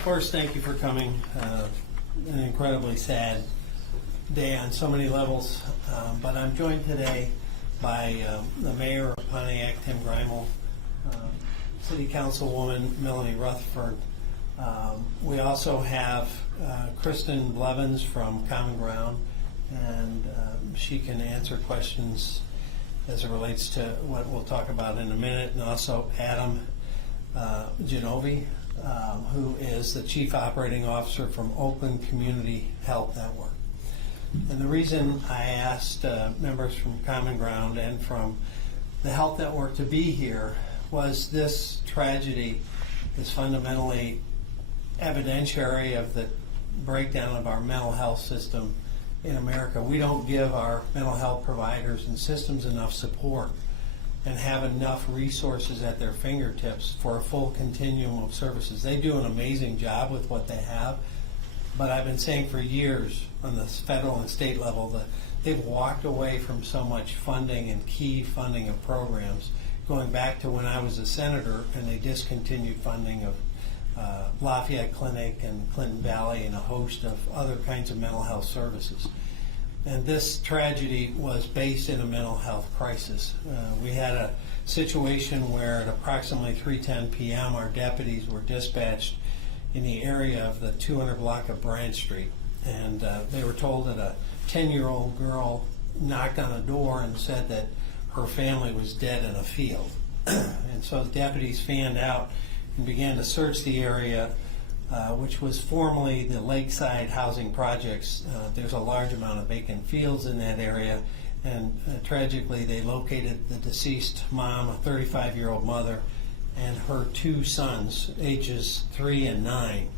First, thank you for coming. An incredibly sad day on so many levels, but I'm joined today by the mayor of Pontiac, Tim Greimel, City Councilwoman Melanie Rutherford. We also have Kristen Blevins from Common Ground, and she can answer questions as it relates to what we'll talk about in a minute, and also Adam Genovi, who is the Chief Operating Officer from Oakland Community Health Network. And the reason I asked members from Common Ground and from the Health Network to be here was this tragedy is fundamentally evidentiary of the breakdown of our mental health system in America. We don't give our mental health providers and systems enough support and have enough resources at their fingertips for a full continuum of services. They do an amazing job with what they have, but I've been saying for years on the federal and state level that they've walked away from so much funding and key funding of programs, going back to when I was a senator and they discontinued funding of Lafayette Clinic and Clinton Valley and a host of other kinds of mental health services. And this tragedy was based in a mental health crisis. We had a situation where at approximately 3:10 p.m. our deputies were dispatched in the area of the 200 block of Branch Street, and they were told that a 10-year-old girl knocked on a door and said that her family was dead in a field. And so the deputies fanned out and began to search the area, which was formerly the Lakeside Housing Projects. There's a large amount of vacant fields in that area, and tragically they located the deceased mom, a 35-year-old mother, and her two sons, ages 3 and 9.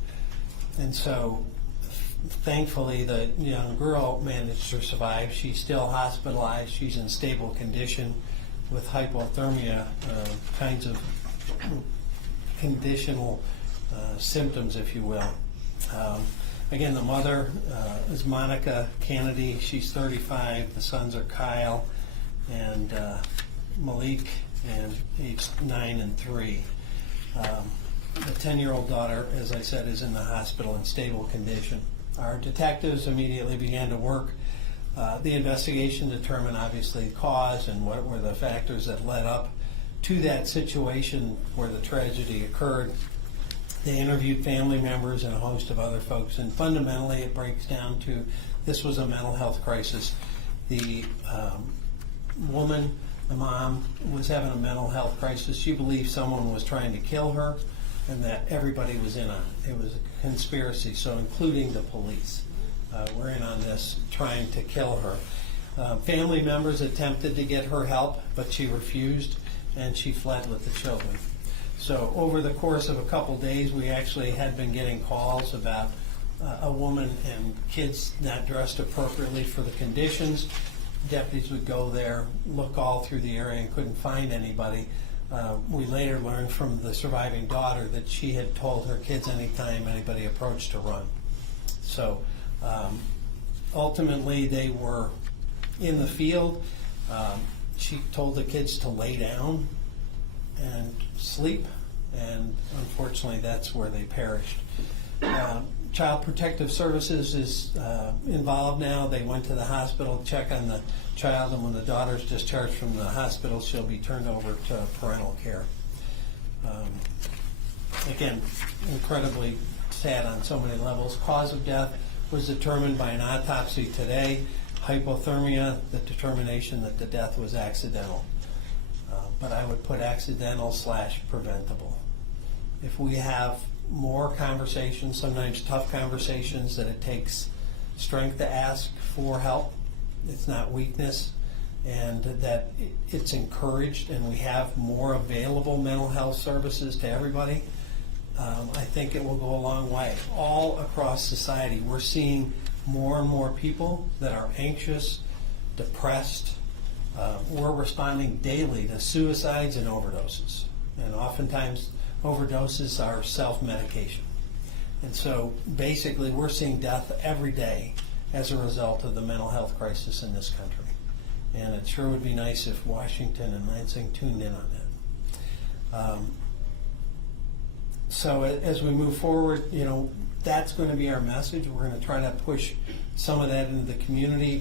And so thankfully the young girl managed to survive. She's still hospitalized. She's in stable condition with hypothermia, kinds of conditional symptoms, if you will. Again, the mother is Monica Kennedy. She's 35. The sons are Kyle and Malik, and aged 9 and 3. The 10-year-old daughter, as I said, is in the hospital in stable condition. Our detectives immediately began to work the investigation, determine obviously the cause and what were the factors that led up to that situation where the tragedy occurred. They interviewed family members and a host of other folks, and fundamentally it breaks down to this was a mental health crisis. The woman, the mom, was having a mental health crisis. She believed someone was trying to kill her and that everybody was in on it. It was a conspiracy, so including the police were in on this, trying to kill her. Family members attempted to get her help, but she refused, and she fled with the children. So over the course of a couple days, we actually had been getting calls about a woman and kids not dressed appropriately for the conditions. Deputies would go there, look all through the area, and couldn't find anybody. We later learned from the surviving daughter that she had told her kids anytime anybody approached to run. So ultimately they were in the field. She told the kids to lay down and sleep, and unfortunately that's where they perished. Child Protective Services is involved now. They went to the hospital to check on the child, and when the daughter's discharged from the hospital, she'll be turned over to parental care. Again, incredibly sad on so many levels. Cause of death was determined by an autopsy today. Hypothermia, the determination that the death was accidental. But I would put accidental/preventable. If we have more conversations, sometimes tough conversations, that it takes strength to ask for help, it's not weakness, and that it's encouraged, and we have more available mental health services to everybody, I think it will go a long way. All across society, we're seeing more and more people that are anxious, depressed. We're responding daily to suicides and overdoses, and oftentimes overdoses are self-medication. And so basically we're seeing death every day as a result of the mental health crisis in this country. And it sure would be nice if Washington and Lansing tuned in on that. So as we move forward, that's going to be our message. We're going to try to push some of that into the community.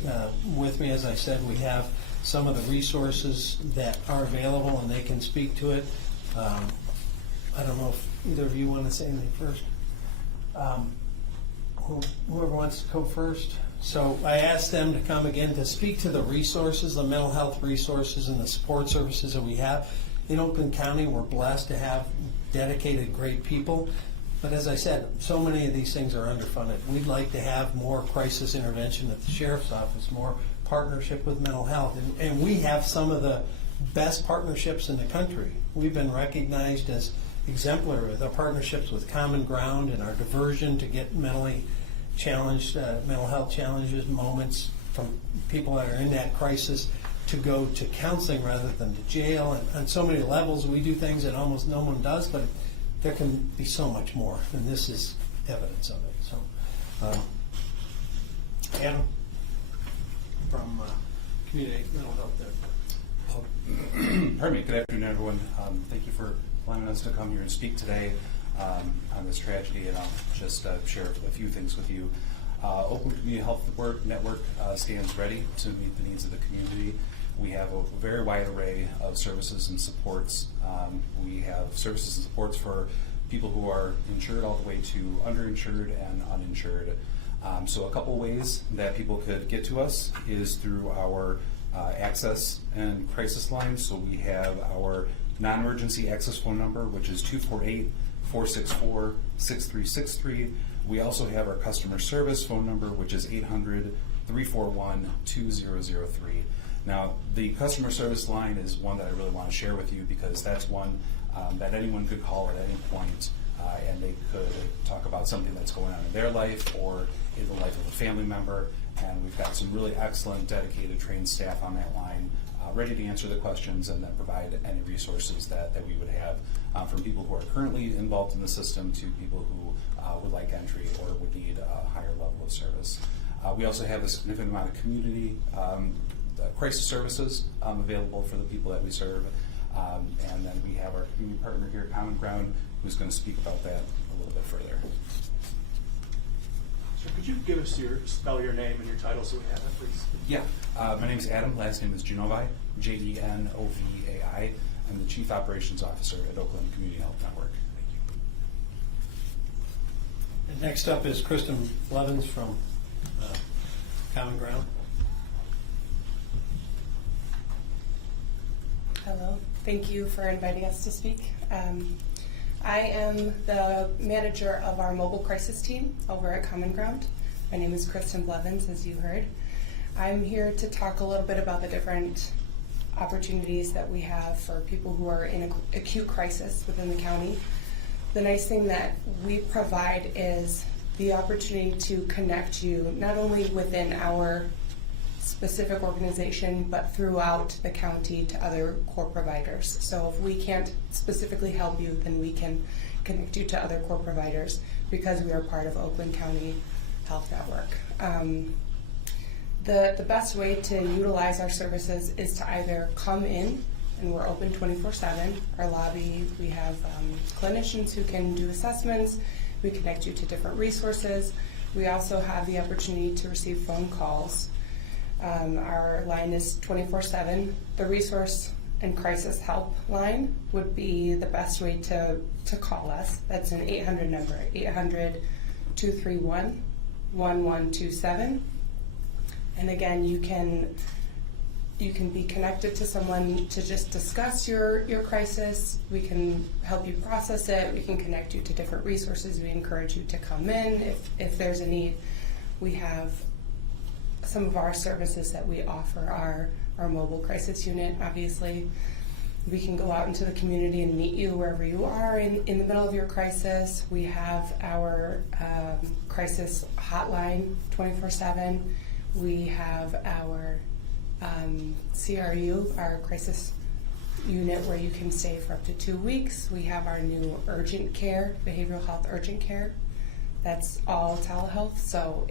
With me, as I said, we have some of the resources that are available, and they can speak to it. I don't know if either of you want to say anything first. Whoever wants to go first. So I asked them to come again to speak to the resources, the mental health resources and the support services that we have. In Oakland County, we're blessed to have dedicated, great people. But as I said, so many of these things are underfunded. We'd like to have more crisis intervention at the sheriff's office, more partnership with mental health. And we have some of the best partnerships in the country. We've been recognized as exemplary with our partnerships with Common Ground and our diversion to get mentally challenged, mental health challenges, moments from people that are in that crisis to go to counseling rather than to jail. And on so many levels, we do things that almost no one does, but there can be so much more, and this is evidence of it. So, Adam from Community Mental Health there. Pardon me. Good afternoon, everyone. Thank you for allowing us to come here and speak today on this tragedy, and I'll just share a few things with you. Oakland Community Health Network stands ready to meet the needs of the community. We have a very wide array of services and supports. We have services and supports for people who are insured all the way to underinsured and uninsured. So a couple ways that people could get to us is through our access and crisis lines. So we have our non-emergency access phone number, which is 248-464-6363. We also have our customer service phone number, which is 800-341-2003. Now, the customer service line is one that I really want to share with you because that's one that anyone could call at any point, and they could talk about something that's going on in their life or in the life of a family member. And we've got some really excellent, dedicated, trained staff on that line, ready to answer the questions and then provide any resources that we would have from people who are currently involved in the system to people who would like entry or would need a higher level of service. We also have a significant amount of community crisis services available for the people that we serve. And then we have our community partner here, Common Ground, who's going to speak about that a little bit further. So could you give us spell your name and your title so we have it, please? Yeah, my name is Adam, last name is Genovai, Genovai. I'm the Chief Operations Officer at Oakland Community Health Network. Thank you. And next up is Kristen Blevins from Common Ground. Hello, thank you for inviting us to speak. I am the manager of our mobile crisis team over at Common Ground. My name is Kristen Blevins, as you heard. I'm here to talk a little bit about the different opportunities that we have for people who are in acute crisis within the county. The nice thing that we provide is the opportunity to connect you not only within our specific organization, but throughout the county to other core providers. So if we can't specifically help you, then we can connect you to other core providers because we are part of Oakland County Health Network. The best way to utilize our services is to either come in, and we're open 24/7. Our lobby, we have clinicians who can do assessments. We connect you to different resources. We also have the opportunity to receive phone calls. Our line is 24/7. The resource and crisis help line would be the best way to call us. That's an 800 number, 800-231-1127. And again, you can be connected to someone to just discuss your crisis. We can help you process it. We can connect you to different resources. We encourage you to come in if there's a need. We have some of our services that we offer are our mobile crisis unit. Obviously, we can go out into the community and meet you wherever you are in the middle of your crisis. We have our crisis hotline 24/7. We have our CRU, our crisis unit, where you can stay for up to 2 weeks. We have our new urgent care, behavioral health urgent care. That's all telehealth, so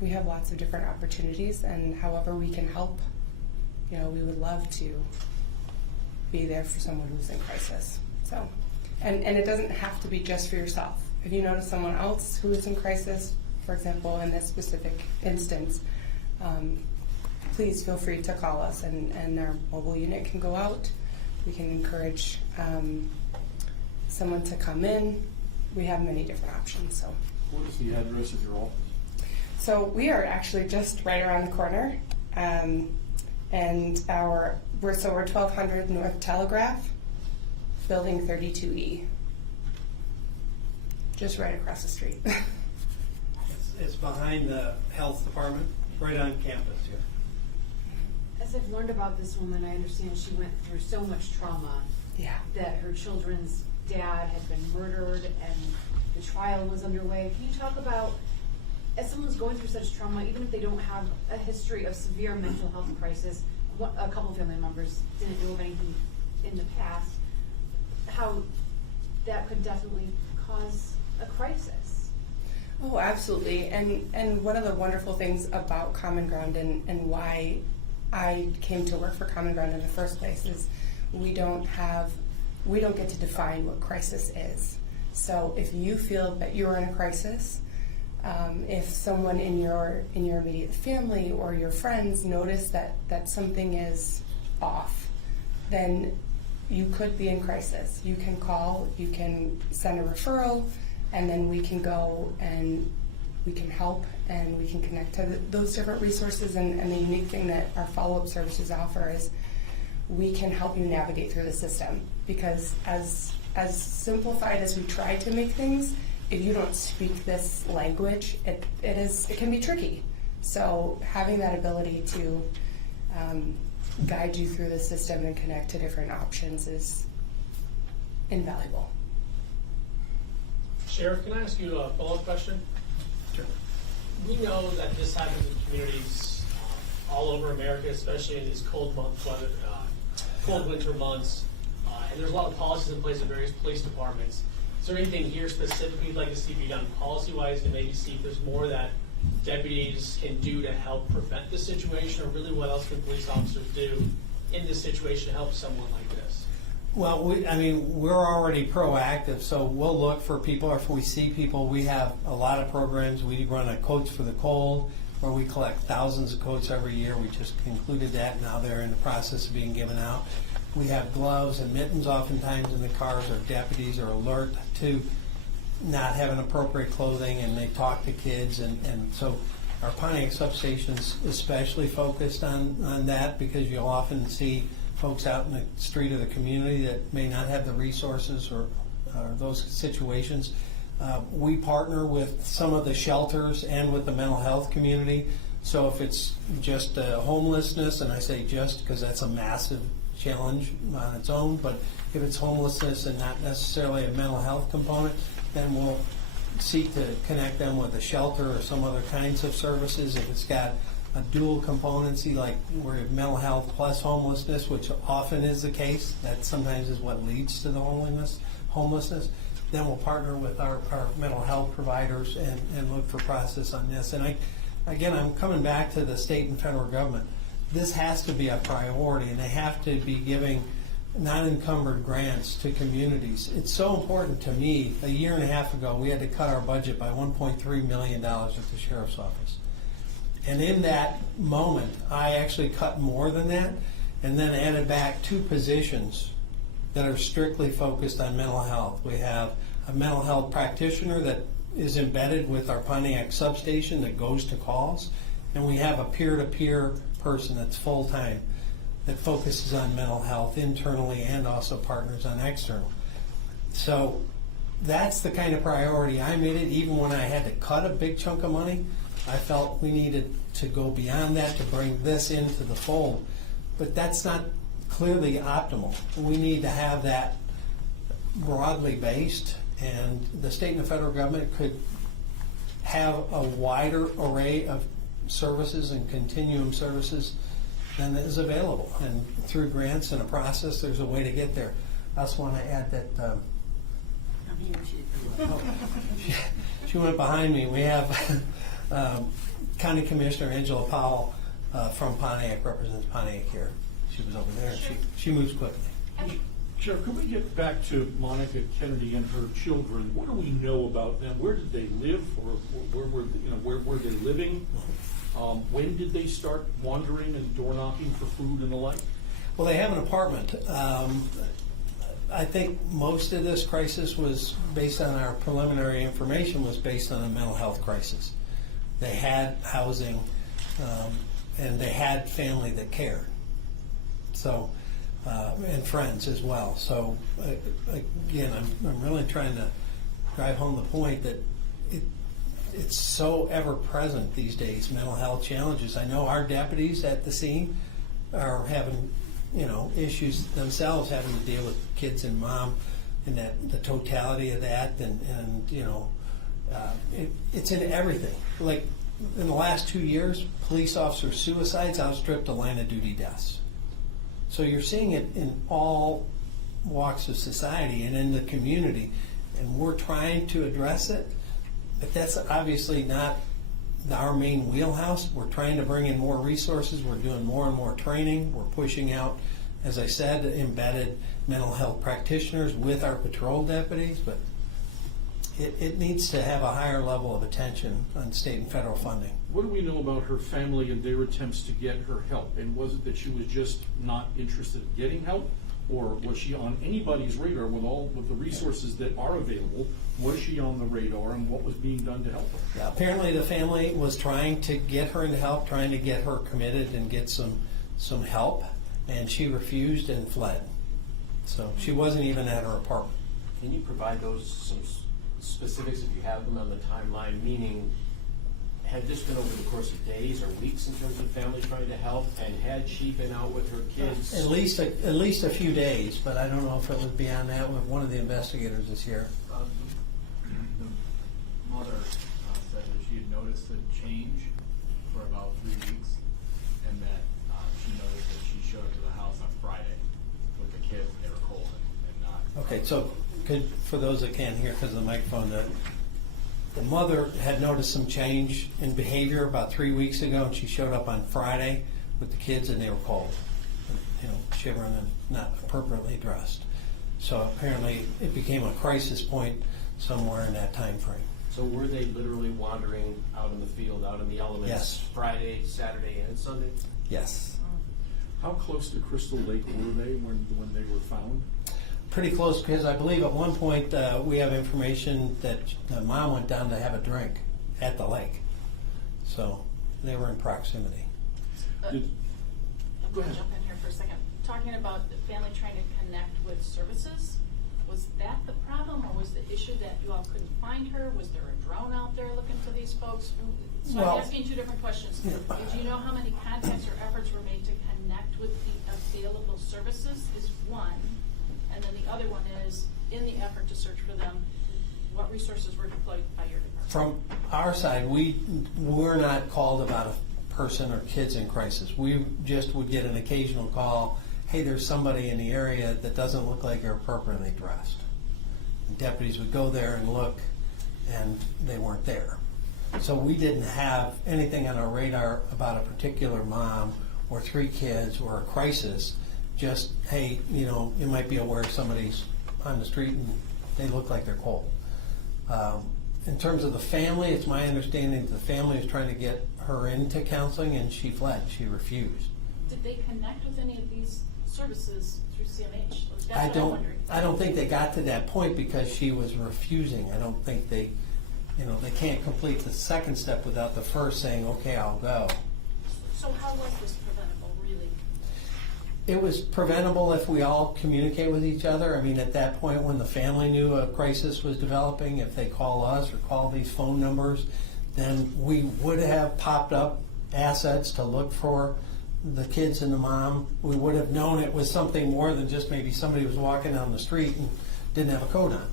we have lots of different opportunities, and however we can help, we would love to be there for someone who's in crisis. So And it doesn't have to be just for yourself. If you notice someone else who is in crisis, for example, in this specific instance, please feel free to call us, and our mobile unit can go out. We can encourage someone to come in. We have many different options. So, What is the address of your office? so we are actually just right around the corner, and we're 1200 North Telegraph, Building 32E, just right across the street. It's behind the health department, right on campus here. As I've learned about this woman, I understand she went through so much trauma Yeah. that her children's dad had been murdered and the trial was underway. Can you talk about, as someone's going through such trauma, even if they don't have a history of severe mental health crisis, a couple family members didn't know of anything in the past, how that could definitely cause a crisis? Oh, absolutely. And one of the wonderful things about Common Ground and why I came to work for Common Ground in the first place is we don't get to define what crisis is. So if you feel that you're in a crisis, if someone in your immediate family or your friends notice that something is off, then you could be in crisis. You can call, you can send a referral, and then we can go and we can help and we can connect to those different resources. And the unique thing that our follow-up services offer is we can help you navigate through the system, because as simplified as we try to make things, if you don't speak this language, it can be tricky. So having that ability to guide you through the system and connect to different options is invaluable. Sheriff, can I ask you a follow-up question? Sure. We know that this happens in communities all over America, especially in these cold winter months. And there's a lot of policies in place in various police departments. Is there anything here specifically you'd like to see be done policy-wise to maybe see if there's more that deputies can do to help prevent this situation, or really what else can police officers do in this situation to help someone like this? Well, we're already proactive, so we'll look for people, or if we see people. We have a lot of programs. We run a Coats for the Cold, where we collect thousands of coats every year. We just concluded that. Now they're in the process of being given out. We have gloves and mittens oftentimes in the cars. Our deputies are alert to not having appropriate clothing, and they talk to kids. And so our Pontiac substations especially focused on that, because you'll often see folks out in the street of the community that may not have the resources or those situations. We partner with some of the shelters and with the mental health community. So if it's just homelessness, and I say just because that's a massive challenge on its own, but if it's homelessness and not necessarily a mental health component, then we'll seek to connect them with a shelter or some other kinds of services. If it's got a dual componency, like where you have mental health plus homelessness, which often is the case, that sometimes is what leads to the homelessness, then we'll partner with our mental health providers and look for process on this. And I'm coming back to the state and federal government. This has to be a priority, and they have to be giving non-encumbered grants to communities. It's so important to me. A year and a half ago, we had to cut our budget by $1.3 million at the sheriff's office. And in that moment, I actually cut more than that, and then added back 2 positions that are strictly focused on mental health. We have a mental health practitioner that is embedded with our Pontiac substation that goes to calls, and we have a peer-to-peer person that's full-time that focuses on mental health internally and also partners on external. So that's the kind of priority I made it. Even when I had to cut a big chunk of money, I felt we needed to go beyond that to bring this into the fold. But that's not clearly optimal. We need to have that broadly based, and the state and the federal government could have a wider array of services and continuum services than is available. And through grants and a process, there's a way to get there. I also want to add that she went behind me. We have County Commissioner Angela Powell from Pontiac, represents Pontiac here. She was over there. And she moves quickly. Sheriff, could we get back to Monica Kennedy and her children? What do we know about them? Where did they live, or where were they living? When did they start wandering and door knocking for food and the like? Well, they have an apartment. I think most of this crisis was based on our preliminary information, was based on a mental health crisis. They had housing, and they had family that cared. So, and friends as well. So, again, I'm really trying to drive home the point that it's so ever present these days, mental health challenges. I know our deputies at the scene are having, issues themselves, having to deal with kids and mom, and the totality of that, and it's in everything. Like in the last 2 years, police officer suicides outstripped the line of duty deaths. So you're seeing it in all walks of society and in the community, and we're trying to address it, but that's obviously not our main wheelhouse. We're trying to bring in more resources. We're doing more and more training. We're pushing out, as I said, embedded mental health practitioners with our patrol deputies, but it needs to have a higher level of attention on state and federal funding. What do we know about her family and their attempts to get her help? And was it that she was just not interested in getting help? Or was she on anybody's radar with the resources that are available? Was she on the radar, and what was being done to help her? Yeah, apparently the family was trying to get her into help, trying to get her committed and get some help, and she refused and fled. So she wasn't even at her apartment. Can you provide some specifics if you have them on the timeline? Meaning, had this been over the course of days or weeks in terms of family trying to help, and had she been out with her kids? At least a few days, but I don't know if it was beyond that. One of the investigators is here. The mother said that she had noticed a change for about 3 weeks, and that she noticed that she showed up to the house on Friday with the kids, and they were cold and not. Okay, so for those that can't hear because of the microphone, the mother had noticed some change in behavior about 3 weeks ago, and she showed up on Friday with the kids, and they were cold, shivering and not appropriately dressed. So apparently it became a crisis point somewhere in that time frame. So were they literally wandering out in the field, out in the elements? Yes. Friday, Saturday, and Sunday? Yes. How close to Crystal Lake were they when they were found? Pretty close, because I believe at one point we have information that the mom went down to have a drink at the lake. So they were in proximity. Go I'm going to jump in here for a second. Talking about the family trying to connect with services, was that the problem, or was the issue that you all couldn't find her? Was there a drone out there looking for these folks? So Well, I'm asking two different questions. Yeah. Did you know how many contacts or efforts were made to connect with the available services is one, and then the other one is, in the effort to search for them, what resources were deployed by your department? From our side, we're not called about a person or kids in crisis. We just would get an occasional call, hey, there's somebody in the area that doesn't look like they're appropriately dressed. And deputies would go there and look, and they weren't there. So we didn't have anything on our radar about a particular mom or 3 kids or a crisis. Just, hey, you might be aware somebody's on the street and they look like they're cold. In terms of the family, it's my understanding that the family is trying to get her into counseling, and she fled. She refused. Did they connect with any of these services through CMH? That's I what I'm wondering. don't think they got to that point because she was refusing. I don't think they can't complete the second step without the first saying, okay, I'll go. So how was this preventable, really? It was preventable if we all communicate with each other. I mean, at that point when the family knew a crisis was developing, if they call us or call these phone numbers, then we would have popped up assets to look for the kids and the mom. We would have known it was something more than just maybe somebody was walking down the street and didn't have a coat on.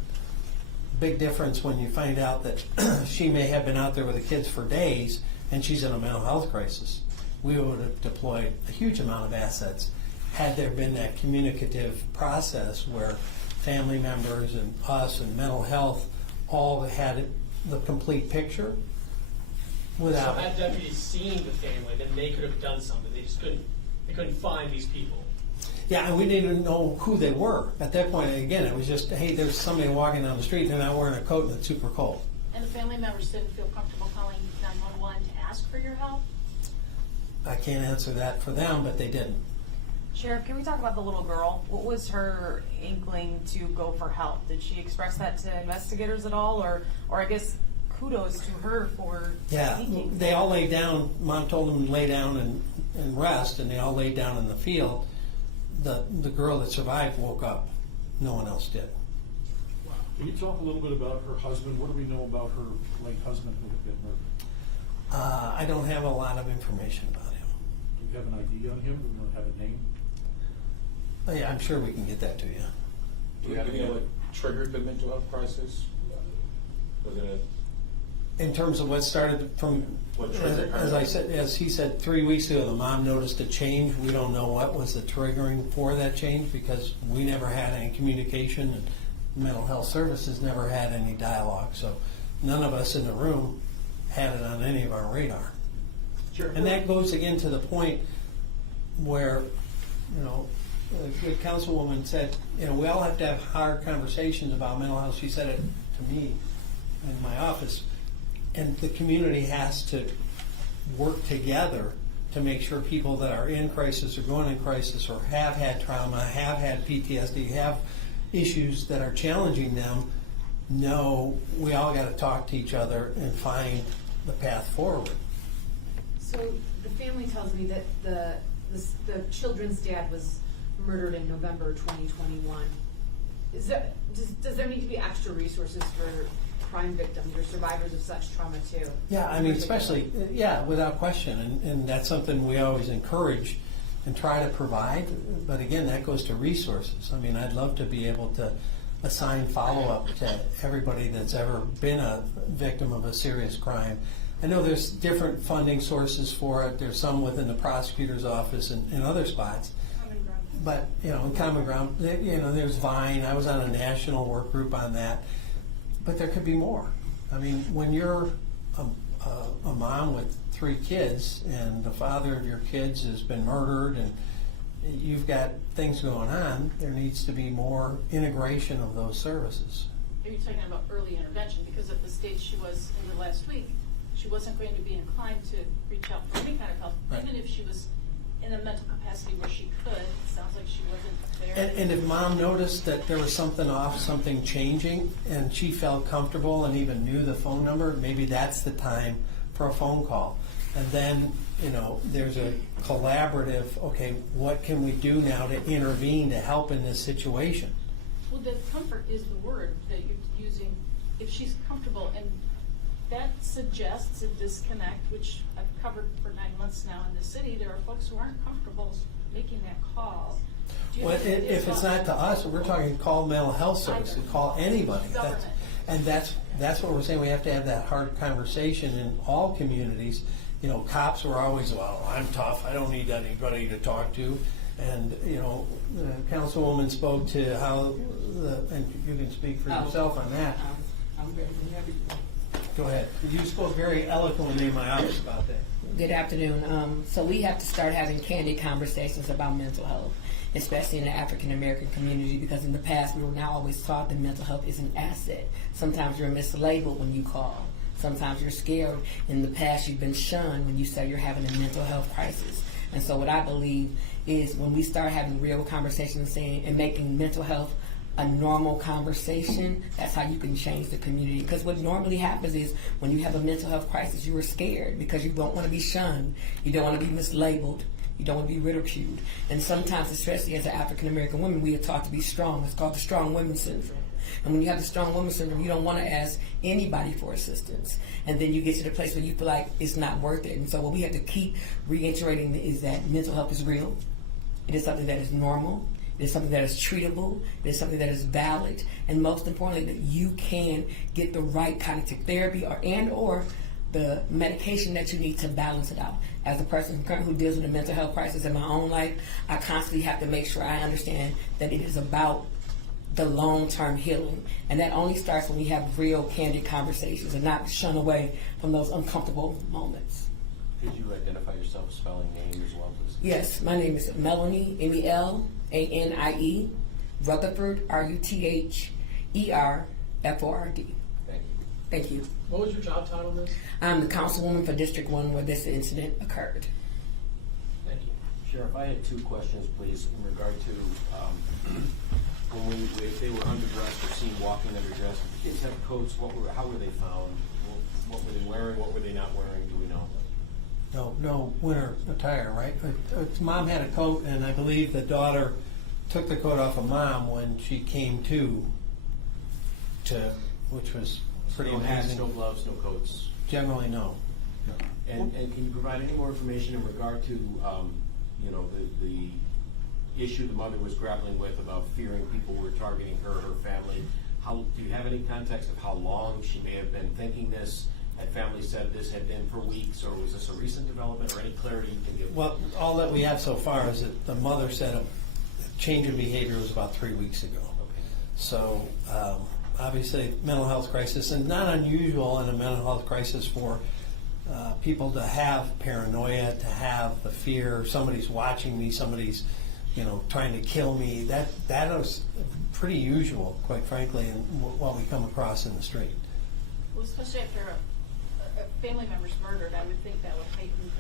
Big difference when you find out that she may have been out there with the kids for days and she's in a mental health crisis. We would have deployed a huge amount of assets had there been that communicative process where family members and us and mental health all had the complete picture. Without So had deputies seen the family, then they could have done something. They just couldn't find these people. Yeah, and we didn't even know who they were. At that point, again, it was just, hey, there's somebody walking down the street, they're not wearing a coat and it's super cold. And the family members didn't feel comfortable calling 911 to ask for your help? I can't answer that for them, but they didn't. Sheriff, can we talk about the little girl? What was her inkling to go for help? Did she express that to investigators at all, or I guess kudos to her for Yeah, seeking? they all laid down. Mom told them to lay down and rest, and they all laid down in the field. The girl that survived woke up. No one else did. Can you talk a little bit about her husband? What do we know about her late husband who had been murdered? I don't have a lot of information about him. Do we have an ID on him? Do we have a name? Oh, yeah, I'm sure we can get that to you. Do you have any what triggered the mental health crisis? Was it In terms of what started from, What triggered her? as I said, as he said 3 weeks ago, the mom noticed a change. We don't know what was the triggering for that change because we never had any communication, and mental health services never had any dialogue. So none of us in the room had it on any of our radar. Sure. And that goes again to the point where, you know, the councilwoman said, you know, we all have to have hard conversations about mental health. She said it to me in my office. And the community has to work together to make sure people that are in crisis or going in crisis or have had trauma, have had PTSD, have issues that are challenging them, know we all got to talk to each other and find the path forward. So the family tells me that the children's dad was murdered in November 2021. Does there need to be extra resources for crime victims or survivors of such trauma too? Yeah, I mean, especially, yeah, without question, and that's something we always encourage and try to provide, but again, that goes to resources. I mean, I'd love to be able to assign follow-up to everybody that's ever been a victim of a serious crime. I know there's different funding sources for it. There's some within the prosecutor's office and other spots. Common ground. But, you know, in Common Ground, you know, there's Vine. I was on a national work group on that. But there could be more. I mean, when you're a mom with 3 kids and the father of your kids has been murdered and you've got things going on, there needs to be more integration of those services. Are you talking about early intervention? Because at the stage she was in the last week, she wasn't going to be inclined to reach out for any kind of help, Right. even if she was in a mental capacity where she could. It sounds like she wasn't there. And if mom noticed that there was something off, something changing, and she felt comfortable and even knew the phone number, maybe that's the time for a phone call. And then, you know, there's a collaborative, okay, what can we do now to intervene to help in this situation? Well, the comfort is the word that you're using. If she's comfortable, and that suggests a disconnect, which I've covered for 9 months now in the city. There are folks who aren't comfortable making that call. Do you Well, have any ideas if it's about- not to us, we're talking call mental health services, call anybody. Government. And that's what we're saying. We have to have that hard conversation in all communities. You know, cops were always, well, I'm tough. I don't need anybody to talk to. And, you know, the councilwoman spoke to how and you can speak for yourself on that. I'm ready for everything. Go ahead. You spoke very eloquently in my office about that. Good afternoon. So we have to start having candid conversations about mental health, especially in the African American community, because in the past we were now always taught that mental health is an asset. Sometimes you're mislabeled when you call. Sometimes you're scared. In the past you've been shunned when you say you're having a mental health crisis. And so what I believe is when we start having real conversations and making mental health a normal conversation, that's how you can change the community. Because what normally happens is when you have a mental health crisis, you are scared because you don't want to be shunned, you don't want to be mislabeled, you don't want to be ridiculed. And sometimes, especially as an African American woman, we are taught to be strong. It's called the strong women syndrome. And when you have the strong woman syndrome, you don't want to ask anybody for assistance. And then you get to the place where you feel like it's not worth it. And so what we have to keep reiterating is that mental health is real. It is something that is normal. It is something that is treatable. It is something that is valid. And most importantly, that you can get the right cognitive therapy or the medication that you need to balance it out. As a person who deals with a mental health crisis in my own life, I constantly have to make sure I understand that it is about the long-term healing. And that only starts when we have real, candid conversations and not shun away from those uncomfortable moments. Could you identify yourself, spelling name as well, please? Yes, my name is Melanie, Melanie, Rutherford, Rutherford. Thank you. Thank you. What was your job title, Miss? I'm the councilwoman for District 1 where this incident occurred. Thank you. Sheriff, I had two questions, please, in regard to if they were underdressed or seen walking underdressed. Did the kids have coats? How were they found? What were they wearing? What were they not wearing? Do we know? No winter attire, right? Mom had a coat, and I believe the daughter took the coat off of Mom when she came to which was pretty No hats, amazing. no gloves, no coats. Generally, no. And can you provide any more information in regard to, the issue the mother was grappling with about fearing people were targeting her family? Do you have any context of how long she may have been thinking this? Had family said this had been for weeks, or was this a recent development, or any clarity you can give? Well, all that we have so far is that the mother said a change in behavior was about 3 weeks ago. Okay. So obviously, mental health crisis, and not unusual in a mental health crisis for people to have paranoia, to have the fear somebody's watching me, somebody's trying to kill me. That is pretty usual, quite frankly, in what we come across in the street. Well, especially after a family member's murdered, I would think that would heighten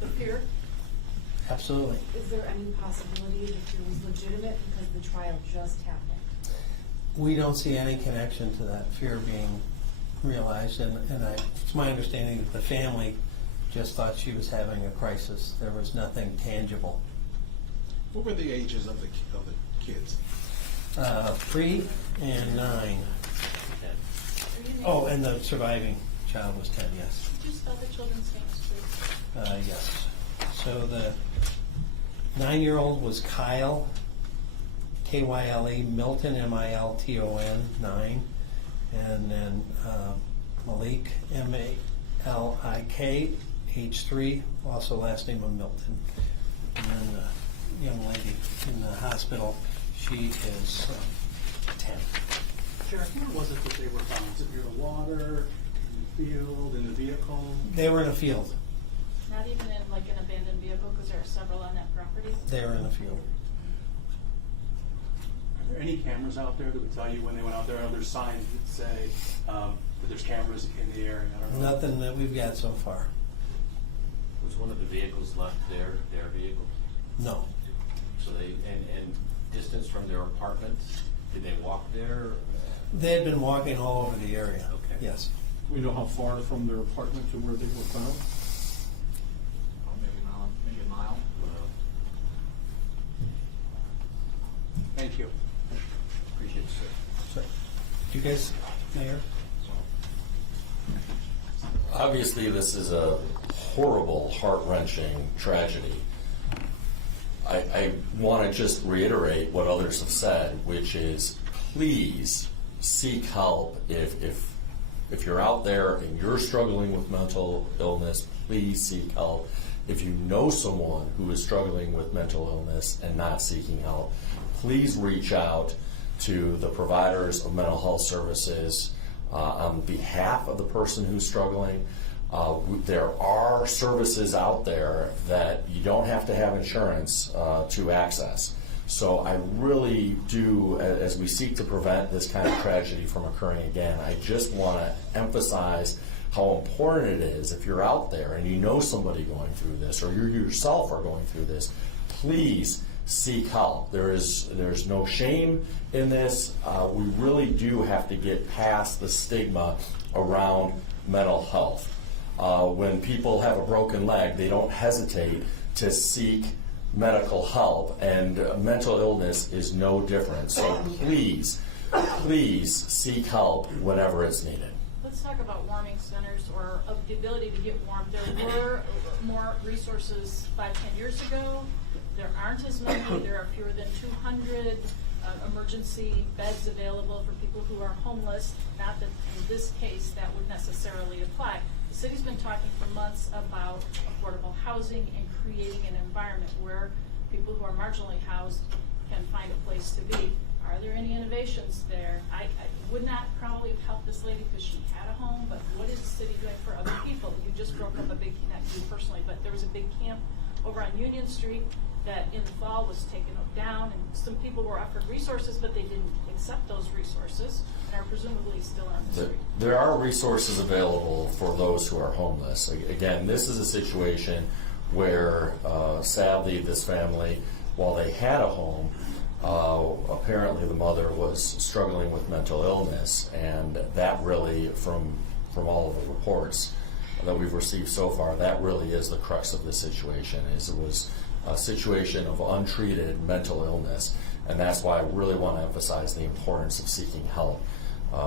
the fear. Absolutely. Is there any possibility that it was legitimate because the trial just happened? We don't see any connection to that fear being realized, and it's my understanding that the family just thought she was having a crisis. There was nothing tangible. What were the ages of the kids? 3 and 9. Oh, and the surviving child was 10, yes. Could you spell the children's names, please? Yes. So the 9-year-old was Kyle, Kyle, Milton, Milton, 9. And then Malik, Malik, age 3, also last name of Milton. And then the young lady in the hospital, she is 10. Sheriff, where was it that they were found? Was it near the water, in the field, in the vehicle? They were in a field. Not even in like an abandoned vehicle, because there are several on that property? They were in a field. Are there any cameras out there that would tell you when they went out there? Are there signs that say that there's cameras in the area? I don't know. Nothing that we've got so far. Was one of the vehicles left there, their vehicle? No. So they, and distance from their apartment, did they walk there? They had been walking all over the area. Okay. Yes. Do we know how far from their apartment to where they were found? Maybe a mile. Thank you. Appreciate it, sir. So, you guys, Mayor? Obviously, this is a horrible, heart-wrenching tragedy. I want to just reiterate what others have said, which is please seek help. If you're out there and you're struggling with mental illness, please seek help. If you know someone who is struggling with mental illness and not seeking help, please reach out to the providers of mental health services on behalf of the person who's struggling. There are services out there that you don't have to have insurance to access. So I really do, as we seek to prevent this kind of tragedy from occurring again, I just want to emphasize how important it is if you're out there and you know somebody going through this, or you yourself are going through this, please seek help. There's no shame in this. We really do have to get past the stigma around mental health. When people have a broken leg, they don't hesitate to seek medical help, and mental illness is no different. So please seek help whenever it's needed. Let's talk about warming centers, or of the ability to get warm. There were more resources 5-10 years ago. There aren't as many. There are fewer than 200 emergency beds available for people who are homeless. Not that in this case that would necessarily apply. The city's been talking for months about affordable housing and creating an environment where people who are marginally housed can find a place to be. Are there any innovations there? I would not probably have helped this lady because she had a home, but what is the city doing for other people? You just broke up a big, not you personally, but there was a big camp over on Union Street that in the fall was taken down, and some people were offered resources, but they didn't accept those resources and are presumably still on the street. There are resources available for those who are homeless. Again, this is a situation where sadly this family, while they had a home, apparently the mother was struggling with mental illness, and that really, from all of the reports that we've received so far, that really is the crux of this situation. Is it was a situation of untreated mental illness, and that's why I really want to emphasize the importance of seeking help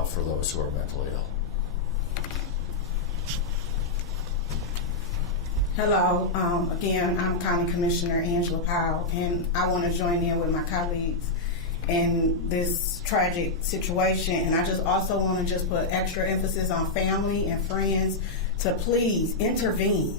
for those who are mentally ill. Hello, again, I'm County Commissioner Angela Powell, and I want to join in with my colleagues in this tragic situation. And I just also want to just put extra emphasis on family and friends to please intervene.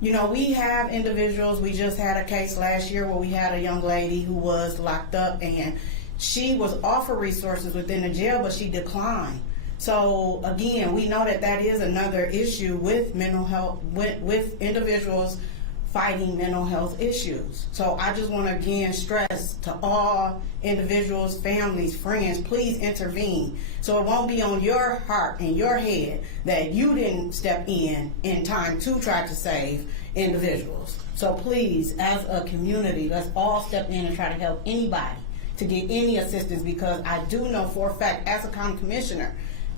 You know, we have individuals, we just had a case last year where we had a young lady who was locked up, and she was offered resources within the jail, but she declined. So again, we know that that is another issue with mental health, with individuals fighting mental health issues. So I just want to again stress to all individuals, families, friends, please intervene. So it won't be on your heart and your head that you didn't step in time to try to save individuals. So please, as a community, let's all step in and try to help anybody to get any assistance, because I do know for a fact, as a county commissioner,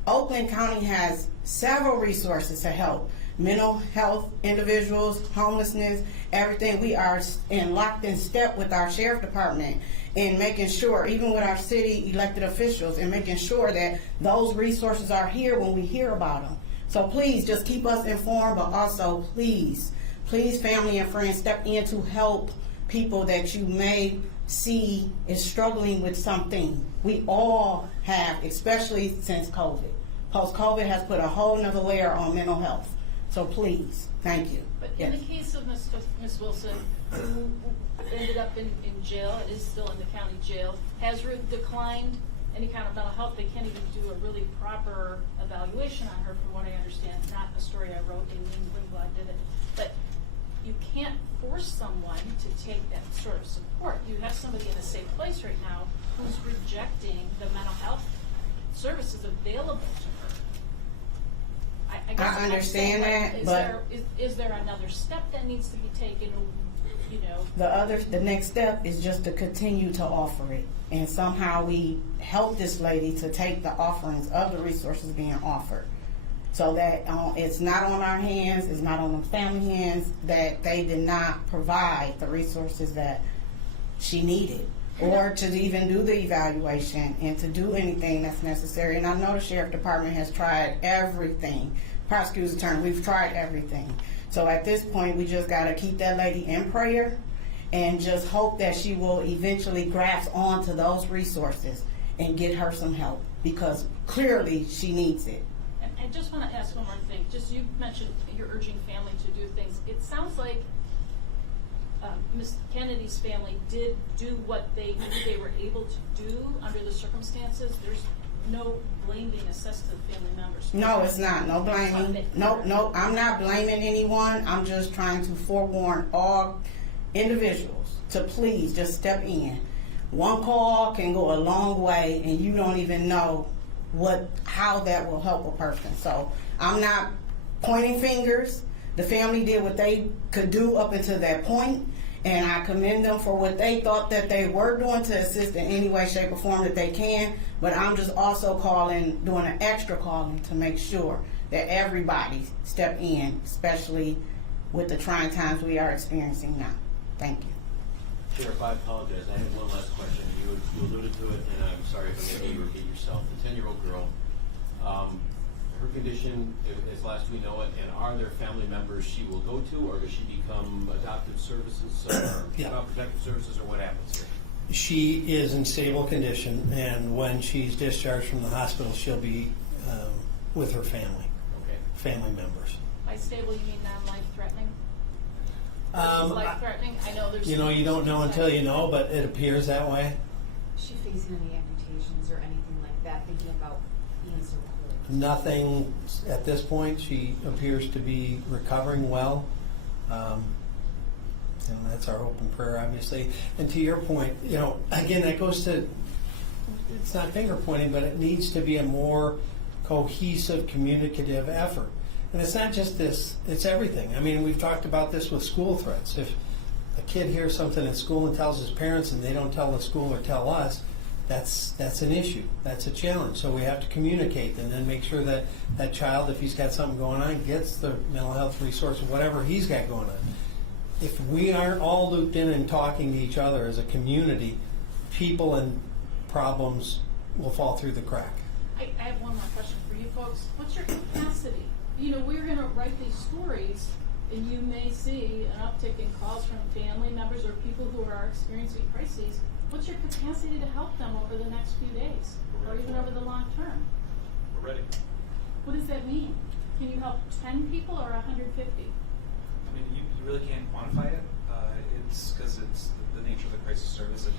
Oakland County has several resources to help mental health individuals, homelessness, everything. We are locked in step with our sheriff department in making sure, even with our city elected officials, and making sure that those resources are here when we hear about them. So please just keep us informed, but also please, family and friends, step in to help people that you may see is struggling with something. We all have, especially since COVID. Post-COVID has put a whole nother layer on mental health. So please, thank you. But Yes. in the case of Ms. Wilson, who ended up in jail, and is still in the county jail, has declined any kind of mental health. They can't even do a really proper evaluation on her, from what I understand. Not a story I wrote, in England did it. But you can't force someone to take that sort of support. You have somebody in a safe place right now who's rejecting the mental health services available to her. I guess I understand I'm saying, that, is there another step that needs to be taken? You know, the next step is just to continue to offer it, and somehow we help this lady to take the offerings of the resources being offered, so that it's not on our hands, it's not on the family hands, that they did not provide the resources that she needed, or to even do the evaluation and to do anything that's necessary. And I know the sheriff department has tried everything. Prosecutor's attorney, we've tried everything. So at this point, we just got to keep that lady in prayer and just hope that she will eventually grasp onto those resources and get her some help, because clearly she needs it. And I just want to ask one more thing. Just, you mentioned you're urging family to do things. It sounds like Ms. Kennedy's family did do what they were able to do under the circumstances. There's no blame being assessed to the family members. No, it's not. No blaming. No, I'm not blaming anyone. I'm just trying to forewarn all individuals to please just step in. One call can go a long way, and you don't even know how that will help a person. So I'm not pointing fingers. The family did what they could do up until that point, and I commend them for what they thought that they were doing to assist in any way, shape, or form that they can. But I'm just also doing an extra calling to make sure that everybody step in, especially with the trying times we are experiencing now. Thank you. Sheriff, I apologize. I have one last question. You alluded to it, and I'm sorry if I made you repeat yourself. The 10-year-old girl, her condition, as last we know it, and are there family members she will go to, or does she become adoptive services, child protective services, or what happens here? She is in stable condition, and when she's discharged from the hospital, she'll be with her family, family members. By stable, you mean non-life-threatening? Life-threatening? I know there's... You know, you don't know until you know, but it appears that way. Is she facing any amputations or anything like that, thinking about being so cold? Nothing at this point. She appears to be recovering well. And that's our hope and prayer, obviously. And to your point, again, that goes to, it's not finger pointing, but it needs to be a more cohesive, communicative effort. And it's not just this, it's everything. I mean, we've talked about this with school threats. If a kid hears something at school and tells his parents and they don't tell the school or tell us, that's an issue. That's a challenge. So we have to communicate and then make sure that that child, if he's got something going on, gets the mental health resource or whatever he's got going on. If we aren't all looped in and talking to each other as a community, people and problems will fall through the crack. I have one more question for you folks. What's your capacity? We're going to write these stories, and you may see an uptick in calls from family members or people who are experiencing crises. What's your capacity to help them over the next few days, or even over the long term? We're ready. What does that mean? Can you help 10 people or 150? I mean, you really can't quantify it. It's because it's the nature of the crisis service. And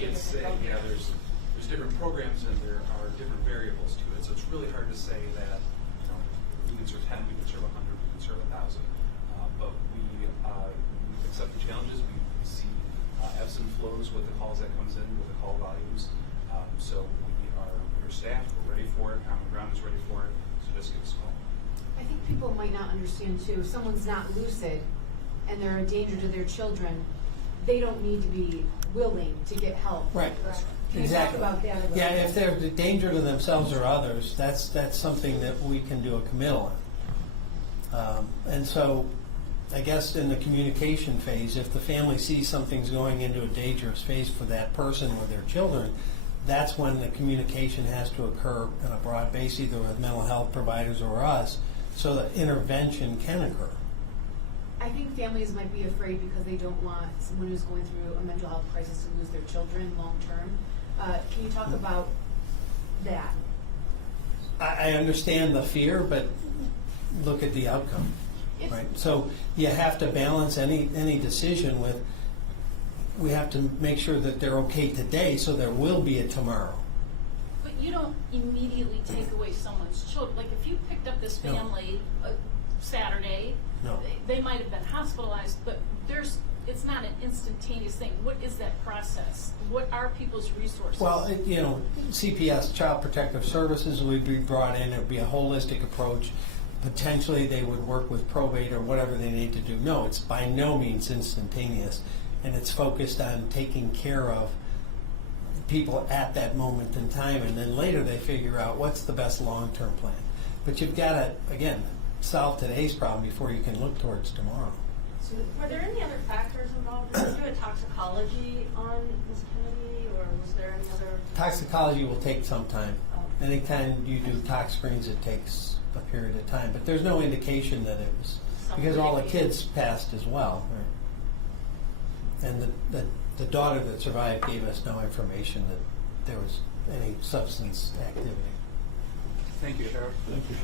you can't say, there's different programs and there are different variables to it. So it's really hard to say that we can serve 10, we can serve 100, we can serve 1,000. But we accept the challenges. We see ebbs and flows with the calls that comes in, with the call volumes. So we're staffed, we're ready for it. Common Ground is ready for it. So just give us a call. I think people might not understand too, if someone's not lucid and they're a danger to their children, they don't need to be willing to get help. Right. Can Exactly. you talk about that a little Yeah, bit? if they're a danger to themselves or others, that's something that we can do a committal on. And so, I guess in the communication phase, if the family sees something's going into a dangerous phase for that person or their children, that's when the communication has to occur on a broad base, either with mental health providers or us, so that intervention can occur. I think families might be afraid because they don't want someone who's going through a mental health crisis to lose their children long term. Can you talk about that? I understand the fear, but look at the outcome, right? So you have to balance any decision with, we have to make sure that they're okay today so there will be a tomorrow. But you don't immediately take away someone's children. Like if you picked up this No. family Saturday, No. they might have been hospitalized, but it's not an instantaneous thing. What is that process? What are people's resources? Well, CPS, Child Protective Services, would be brought in. It would be a holistic approach. Potentially, they would work with probate or whatever they need to do. No, it's by no means instantaneous, and it's focused on taking care of people at that moment in time, and then later they figure out what's the best long-term plan. But you've got to, again, solve today's problem before you can look towards tomorrow. Were there any other factors involved? Did you do a toxicology on Ms. Kennedy, or was there any other? Toxicology will take some time. Anytime you do tox screens, it takes a period of time. But there's no indication that it was, because all the kids passed as well. Right? And the daughter that survived gave us no information that there was any substance activity. Thank you, Sheriff. Thank you.